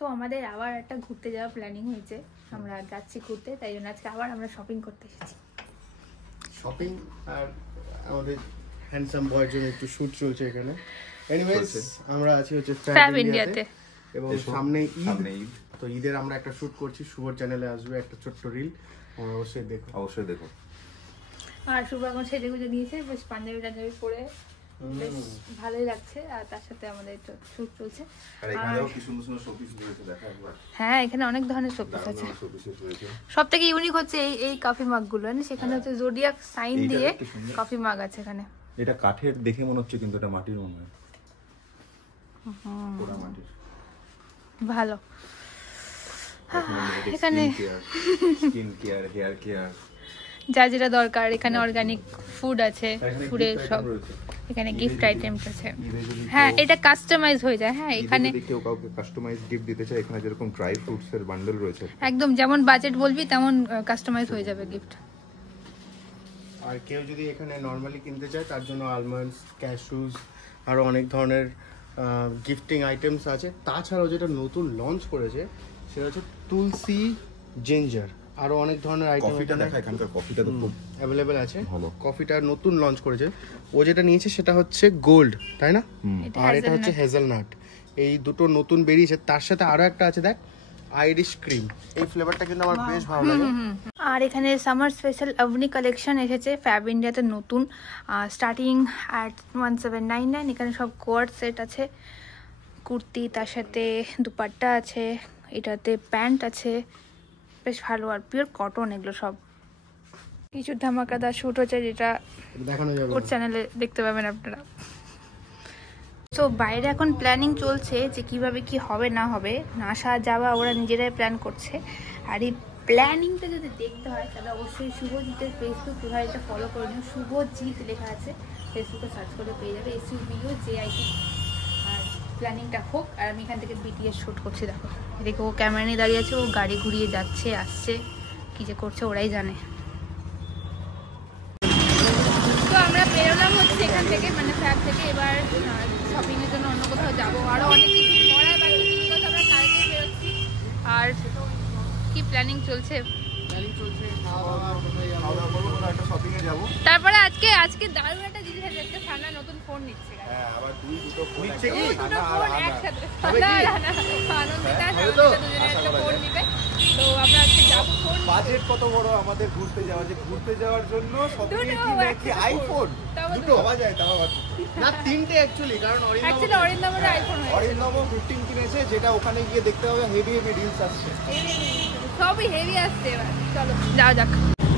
তো আমাদের আবার একটা ঘুরতে যাওয়ার প্ল্যানিং হয়েছে, আমরা যাচ্ছি ঘুরতে, তাই জন্য আজকে আবার আমরা শপিং করতে এসেছি। শপিং আর আমাদের হ্যান্ডসাম বয়ের জন্য একটু শুট চলছে এখানে। এনিওয়েজ আমরা আছি হচ্ছে ফ্যাব ইন্ডিয়াতে এবং সামনে ঈদ, তো ঈদের আমরা একটা শুট করছি। শুভর চ্যানেলে আসবে একটা ছোট্ট রিল, অবশ্যই দেখো। আর শুভ এখন সেজে গুজে দিয়েছে, বেশ পাঞ্জাবি টাঞ্জাবি পরে বেশ ভালোই লাগছে। আর তার সাথে আমাদের শুট চলছে। হ্যাঁ, এখানে অনেক ধরনের শোপিস আছে। সব থেকে ইউনিক হচ্ছে এই কফি মাগ গুলো, সেখানে হচ্ছে জোডিয়াক সাইন দিয়ে কফি মাগ আছে এখানে। এটা কাঠের দেখে মনে হচ্ছে, কিন্তু এটা মাটির মনে হয়। ভালো। এখানে স্কিন কেয়ার, হেয়ার কেয়ার, যা যেটা দরকার। এখানে অর্গানিক ফুড আছে, ফুডের সব। এখানে গিফট আইটেমস আছে। হ্যাঁ, এটা কাস্টমাইজ হয়ে যায়। হ্যাঁ, এখানে কেউ কাউকে কাস্টমাইজ গিফট দিতে চায়, এখানে যেরকম ড্রাই ফ্রুটস এর বান্ডেল রয়েছে, একদম যেমন বাজেট বলবি তেমন কাস্টমাইজ হয়ে যাবে গিফট। আর কেউ যদি এখানে নরমালি কিনতে চায় তার জন্য আলমন্ডস, ক্যাশুজ আরো অনেক ধরনের গিফটিং আইটেমস আছে। তাছাড়াও যেটা নতুন লঞ্চ করেছে সেটা হচ্ছে তুলসী জিঞ্জার, আরো অনেক ধরনের আইটেম। কফিটা দেখা, এখানকার কফিটা তো খুব অ্যাভেলেবেল আছে। ভালো। কফিটা নতুন লঞ্চ করেছে। ও যেটা নিয়েছে সেটা হচ্ছে গোল্ড, তাই না? আর এটা হচ্ছে হেজেলনাট। এই দুটো নতুন বেরিয়েছে। তার সাথে আরো একটা আছে, দেখ, আইরিশ ক্রিম। এই ফ্লেভারটা কিন্তু আমার বেশ ভালো লাগে। আর এখানে সামার স্পেশাল অভনি কালেকশন এসেছে ফ্যাব ইন্ডিয়াতে নতুন, স্টার্টিং অ্যাট 1799। এখানে সব কোয়ার্ড সেট আছে, কুর্তি, তার সাথে দুপাট্টা আছে, এটাতে প্যান্ট আছে, বেশ ভালো। আর পিওর কটন এগুলো সব। কিছু ধামাকাদার শুট হচ্ছে, যেটা দেখানো যাবে ওর চ্যানেলে দেখতে পাবেন আপনারা। তো বাইরে এখন প্ল্যানিং চলছে যে কিভাবে কি হবে না হবে। আসা যাওয়া ওরা নিজেরাই প্ল্যান করছে। আর এই প্ল্যানিংটা যদি দেখতে হয় তাহলে অবশ্যই শুভজিতের ফেসবুক প্রোফাইলটা ফলো করে নিন। শুভজিৎ লেখা আছে, ফেসবুকে সার্চ করে পেয়ে যাবে, SUVOJIT। আর প্ল্যানিংটা হোক। আর আমি এখান থেকে BTS শ্যুট করছি। দেখো, এদিকে ও ক্যামেরা নিয়ে দাঁড়িয়ে আছে, ও গাড়ি ঘুরিয়ে যাচ্ছে আসছে, কী যে করছে ওরাই জানে। তো আমরা বেরোলাম হচ্ছে এখান থেকে, মানে ফ্যাব থেকে। এবার শপিংয়ের জন্য অন্য কোথাও যাবো। আরও অনেক কিছু করার বাকি, বিকজ আমরা কালকে বেরোচ্ছি। আর কি প্ল্যানিং চলছে, তারপরে আজকে দারুণ একটা জিনিস আছে। আজকে সানা নতুন ফোন নিচ্ছে। তো আমরা আজকে যাবো। বাজেট কত বড় আমাদের ঘুরতে যাওয়ার জন্য, আইফোন দুটো পাওয়া যায়, তাও না, তিনটে অ্যাকচুয়ালি। কারণ অরিন্দমের আইফোন অরিন্দম 15 কিনেছে, যেটা ওখানে গিয়ে দেখতে হবে। হেভি ডিলস আসছে, সবই হেভি আসছে। এবার চলো যাওয়া যাক।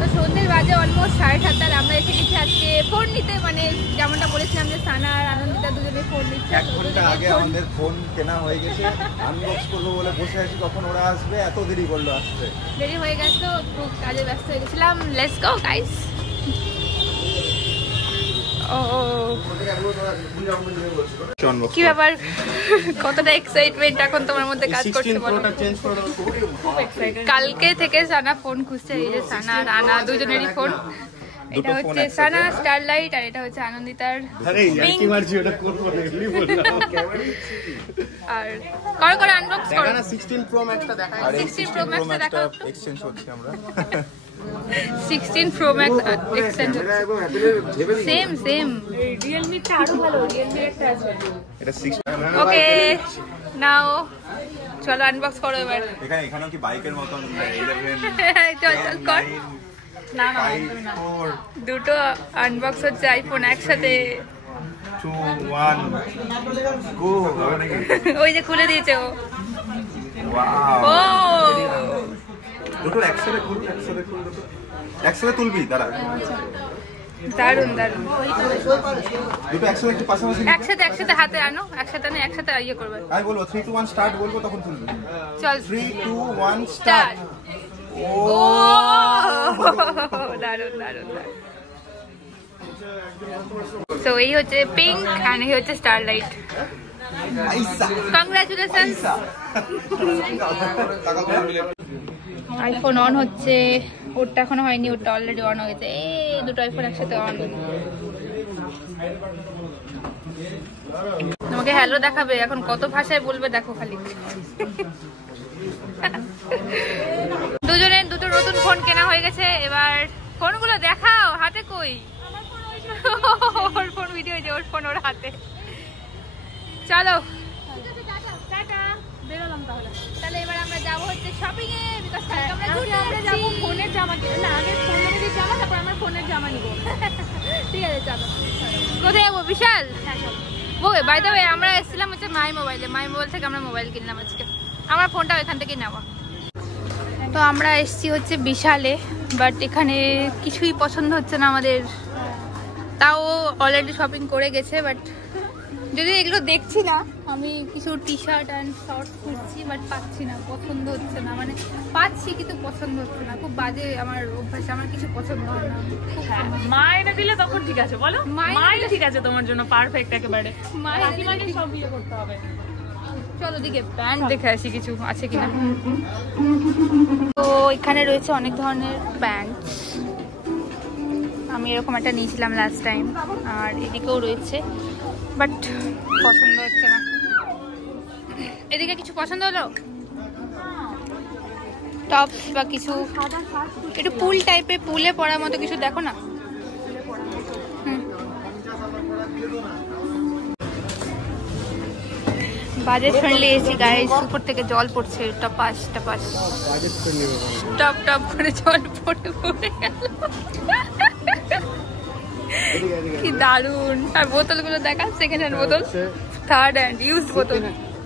তো সন্ধ্যের বাজে অলমোস্ট 7:30। আমরা এসে গেছি আজকে ফোন নিতে, মানে যেমনটা বলেছিলাম যে সানা আর আনন্দিতা দুজনে ফোন নিচ্ছে। 1 ঘন্টা আগে আমাদের ফোন কেনা হয়ে গেছে, আনবক্স করবো বলে বসে আছি, কখন ওরা আসবে। এত দেরি করলো আসতে, দেরি হয়ে গেছে তো একটু কাজে ব্যস্ত হয়ে গেছিলাম। Let's go guys. কি ব্যাপার, কতটা এক্সাইটমেন্ট এখন তোমার মধ্যে কাজ করছে বলো? কালকে থেকে সানা ফোন খুঁজছে। এই যে সানা আর আনা দুজনেরই ফোন। এটা হচ্ছে সানা স্টারলাইট আর এটা হচ্ছে আনন্দিতার। আর করো আনবক্স করো। 16 Pro Max-টা দেখাই। 16 Pro Max-টা দেখাও। এক্সচেঞ্জ হচ্ছে আমরা। 16 Pro Max exchange same Realme টা আরো ভালো। Realme একটা আছে এটা 6। ওকে নাও চলো আনবক্স করো এবার। এখানেও কি বাইকের মতন 11 চল কর। না দুটো আনবক্স হচ্ছে আইফোন একসাথে। 2 1 গো। ওই যে খুলে দিয়েছে ও। ওয়াও, দুটো একসাথে খুল দুটো একসাথে তুলবি। দাঁড়া, দারুন দুটো একসাথে একটু পাশাপাশি একসাথে হাতে আনো। একসাথে ইয়ে করবে। আমি বলবো 3 2 1 স্টার্ট বলবো, তখন তুলবি। চল 3 2 1 স্টার্ট। ও দারুন। তো এই হচ্ছে পিঙ্ক আর এই হচ্ছে স্টারলাইট। কংগ্রাচুলেশনস। আইফোন অন হচ্ছে, ওরটা এখনো হয়নি, ওরটা অলরেডি অন হয়েছে। এই দুটো আইফোন একসাথে অন। তোমাকে হ্যালো দেখাবে, এখন কত ভাষায় বলবে দেখো খালি। দুজনের দুটো নতুন ফোন কেনা হয়ে গেছে, এবার ফোনগুলো দেখাও, হাতে কই? ওর ফোন ভিডিও, যে ওর ফোন ওর হাতে। চলো বেরোলাম তাহলে এবার আমরা যাবো হচ্ছে শপিং এ, বিকজ আমরা যাবো ফোনের জামা কিনে। না, আগে ফোনের জামা, তারপর আমরা ফোনের জামা নিবো। ঠিক আছে চলো। কোথায় যাবো? বিশাল। ওকে বাই দ্য ওয়ে, আমরা এসেছিলাম হচ্ছে মাই মোবাইল থেকে আমরা মোবাইল কিনলাম আজকে। আমার ফোনটা এখান থেকেই নেওয়া। তো আমরা এসেছি হচ্ছে বিশালে, বাট এখানে কিছুই পছন্দ হচ্ছে না আমাদের। তাও অলরেডি শপিং করে গেছে, বাট যদি এগুলো দেখছি না, আমি কিছু টি শার্ট অ্যান্ড শর্টস খুঁজছি, বাট পাচ্ছি না, পছন্দ হচ্ছে না। মানে পাচ্ছি কিন্তু পছন্দ হচ্ছে না, খুব বাজে আমার অভ্যাস, আমার কিছু পছন্দ হয় না। মা এনে দিলে তখন ঠিক আছে, বলো মাই ঠিক আছে তোমার জন্য পারফেক্ট একেবারে। মাকে সব বিয়ে করতে হবে। চলো দিকে প্যান্ট দেখে আসি কিছু আছে কিনা। তো এখানে রয়েছে অনেক ধরনের প্যান্ট, আমি এরকম একটা নিয়েছিলাম লাস্ট টাইম, আর এদিকেও রয়েছে, বাট পছন্দ হচ্ছে না। এদিকে কিছু পছন্দ হলো? টপস বা কিছু একটু পুল টাইপের, পুলে পরার মতো কিছু দেখো না। বাজেট ফ্রেন্ডলি এসি গাইস, উপর থেকে জল পড়ছে টপাস টপাস, টপ টপ করে জল পড়ে গেল। কি দারুন। আর বোতলগুলো দেখা, সেকেন্ড হ্যান্ড বোতল, থার্ড হ্যান্ড ইউজ বোতল।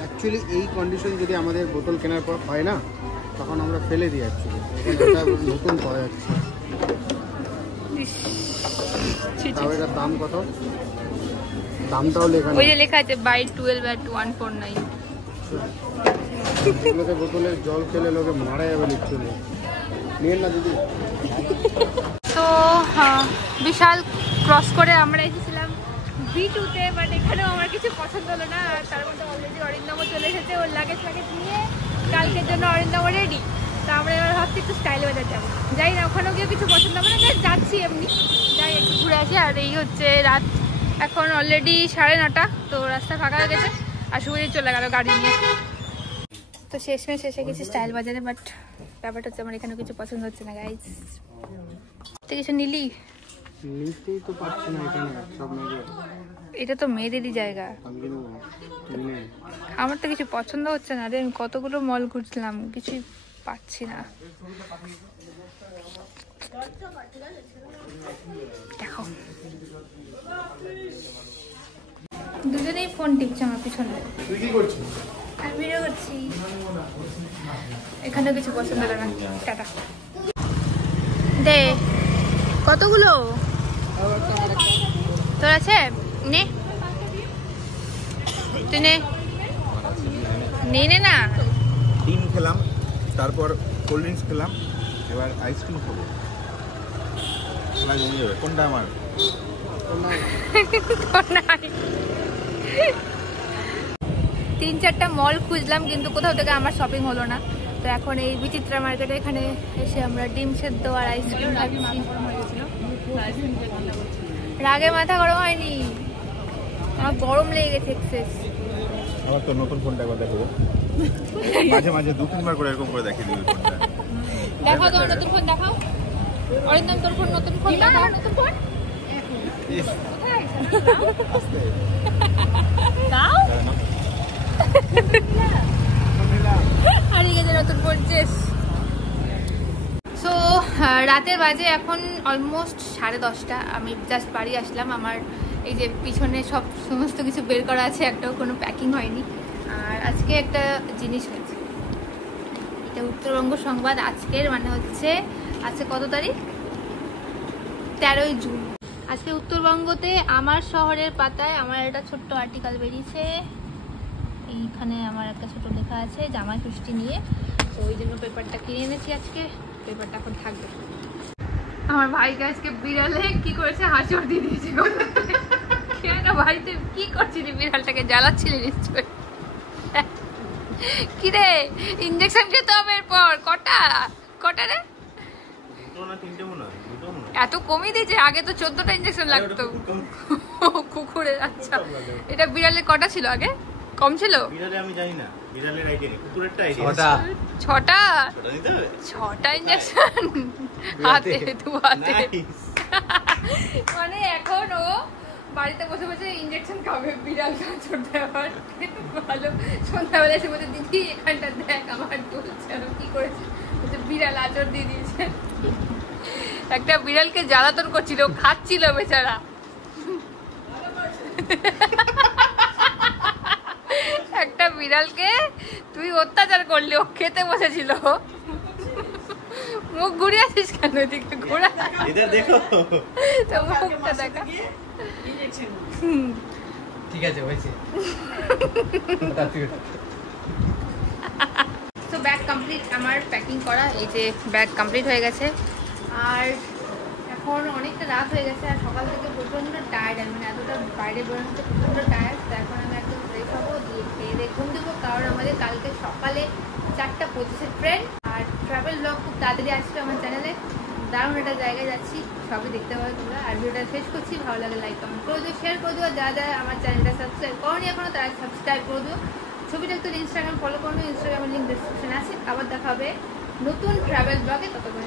অ্যাকচুয়ালি এই কন্ডিশন যদি আমাদের বোতল কেনার পর হয় না, তখন আমরা ফেলে দিই। অ্যাকচুয়ালি এটা নতুন পাওয়া যাচ্ছে। তাও এটার দাম কত? দামটাও লেখা, ওই যে লেখা আছে বাই 12 at 149। এগুলোতে বোতলে জল খেলে লোকে মারা যাবে লিটারালি। নিয়ে না দিদি। তো বিশাল ক্রস করে আমরা এসেছিলাম V2-তে, বাট এখানেও আমার কিছু পছন্দ হলো না। আর তার মধ্যে অলরেডি অরিন্দমও চলে এসেছে, ওর লাগেজ নিয়ে কালকের জন্য অরিন্দম রেডি। তো আমরা এবার ভাবছি একটু স্টাইল বাজার যাবো, যাই না ওখানেও গিয়ে কিছু পছন্দ হবে না, যাচ্ছি এমনি, যাই একটু ঘুরে আসি। আর এই হচ্ছে রাত, এখন অলরেডি 9:30, তো রাস্তা ফাঁকা হয়ে গেছে, আর সুবিধে চলে গেল গাড়ি নিয়ে। তো শেষমেশ এসে গেছি স্টাইল বাজারে, বাট ব্যাপারটা হচ্ছে আমার এখানে কিছু পছন্দ হচ্ছে না গাইজ। তো কিছু নিলি? নিতেই তো পারছি না, এখানে সব মেয়ে। এটা তো মেয়েদেরই জায়গা, আমার তো কিছু পছন্দ হচ্ছে না রে। আমি কতগুলো মল ঘুরছিলাম, কিছুই পাচ্ছি না। দেখো দুজনেই ফোন টিপছে আমার পিছনে। তুই কি করছিস? আমি ভিডিও করছি। এখানেও কিছু পছন্দ হলো না, টাটা। দে কতগুলো তোর আছে? নে তুই নে না। ডিম খেলাম, তারপর কোল্ড ড্রিঙ্কস খেলাম, এবার আইসক্রিম খাবো। কোনটা আমার? 3-4টা মল খুঁজলাম, কিন্তু কোথাও থেকে আমার শপিং হলো না। তো এখন এই বিচিত্রা মার্কেটে এখানে এসে আমরা ডিম সেদ্ধ আর আইসক্রিম খাচ্ছি। রাগে মাথা গরম হয়নি, আমার গরম লেগে গেছে এক্সেস। আমার তো নতুন ফোনটা একবার দেখো, মাঝে মাঝে 2-3 বার করে এরকম করে দেখিয়ে দিবি ফোনটা। দেখাও তোমার নতুন ফোন, দেখাও। অরিন্দম তোর ফোন, নতুন ফোন দেখাও। নতুন ফোন কোথায়? দাও হারিয়ে গেছে নতুন ফোন চেস। সো রাতের বাজে এখন অলমোস্ট 10:30। আমি জাস্ট বাড়ি আসলাম। আমার এই যে পিছনে সমস্ত কিছু বের করা আছে, একটাও কোনো প্যাকিং হয়নি। আর আজকে একটা জিনিস হয়েছে, এটা উত্তরবঙ্গ সংবাদ আজকের, মানে হচ্ছে আজকে কত তারিখ? 13ই জুন। আজকে উত্তরবঙ্গতে আমার শহরের পাতায় আমার একটা ছোট্ট আর্টিকেল বেরিয়েছে। এইখানে আমার একটা ছোট লেখা আছে জামাই ষষ্ঠী নিয়ে, তো ওই জন্য পেপারটা কিনে এনেছি আজকে। পেপারটা এখন থাকবে। আমার ভাইকে আজকে বিড়ালে কি করেছে, হাঁচড় দিয়ে দিয়েছে। কেন ভাই তুই কি করছিলি? বিড়ালটাকে জ্বালাচ্ছিলি নিশ্চয়। কি রে, ইঞ্জেকশন খেতে হবে এরপর? কটা রে? এত কমই দিয়েছে, আগে তো 14টা ইঞ্জেকশন লাগতো। কুকুরে, আচ্ছা। এটা বিড়ালের কটা ছিল আগে? কম ছিল? বিড়ালে আমি জানি না, বিড়ালের আইডিয়া নেই, কুকুরেরটা আইডিয়া। 6টা? ছোট দিতে হবে? 6টা ইঞ্জেকশন হাতে, দু হাতে। মানে এখন ও বাড়িতে বসে বসে ইঞ্জেকশন খাবে বিড়াল আঁচড় দেওয়ার। ভালো, সন্ধ্যাবেলা এসে বলছে দিদি এখানটা দেখ আমার চলছে, আমি কি করেছি, বলছে বিড়াল আঁচড় দিয়ে দিয়েছে। একটা বিড়ালকে জ্বালাতন করছিল, খাচ্ছিল বেচারা। একটা বিড়ালকে তুই অত্যাচার করলি, ও খেতে বসেছিল। মুখ ঘুরিয়ে আসিস কেন? এদিকে ঘোরা, দেখো মুখটা দেখা। ঠিক আছে, হয়েছে। তো ব্যাগ কমপ্লিট, আমার প্যাকিং করা, এই যে ব্যাগ কমপ্লিট হয়ে গেছে। আর এখন অনেকটা রাত হয়ে গেছে, আর সকাল থেকে প্রচণ্ড টায়ার্ড, আমি মানে এতটা বাইরে বেরোনোতে প্রচণ্ড টায়ার্ড। তো এখন আমি একদম ফ্রেশ হবো, দিয়ে খেয়ে দিয়ে ঘুম দেবো, কারণ আমাদের কালকে সকালে 4:25 ট্রেন। আর ট্রাভেল ব্লগ খুব তাড়াতাড়ি আসছে আমার চ্যানেলে, দারুণ একটা জায়গায় যাচ্ছি, সবই দেখতে পাবে তোমরা। আর ভিডিওটা শেষ করছি, ভালো লাগে লাইক কমেন্ট করে দিও, শেয়ার করে দিও। যা আমার চ্যানেলটা সাবস্ক্রাইব করোনি এখনো তারা সাবস্ক্রাইব করে দিও। ছবিটা একটু ইনস্টাগ্রাম ফলো করে নিও, ইনস্টাগ্রামের লিঙ্ক ডিসক্রিপশনে আছে। আবার দেখা হবে নতুন ট্রাভেল ব্লগে, ততক্ষণ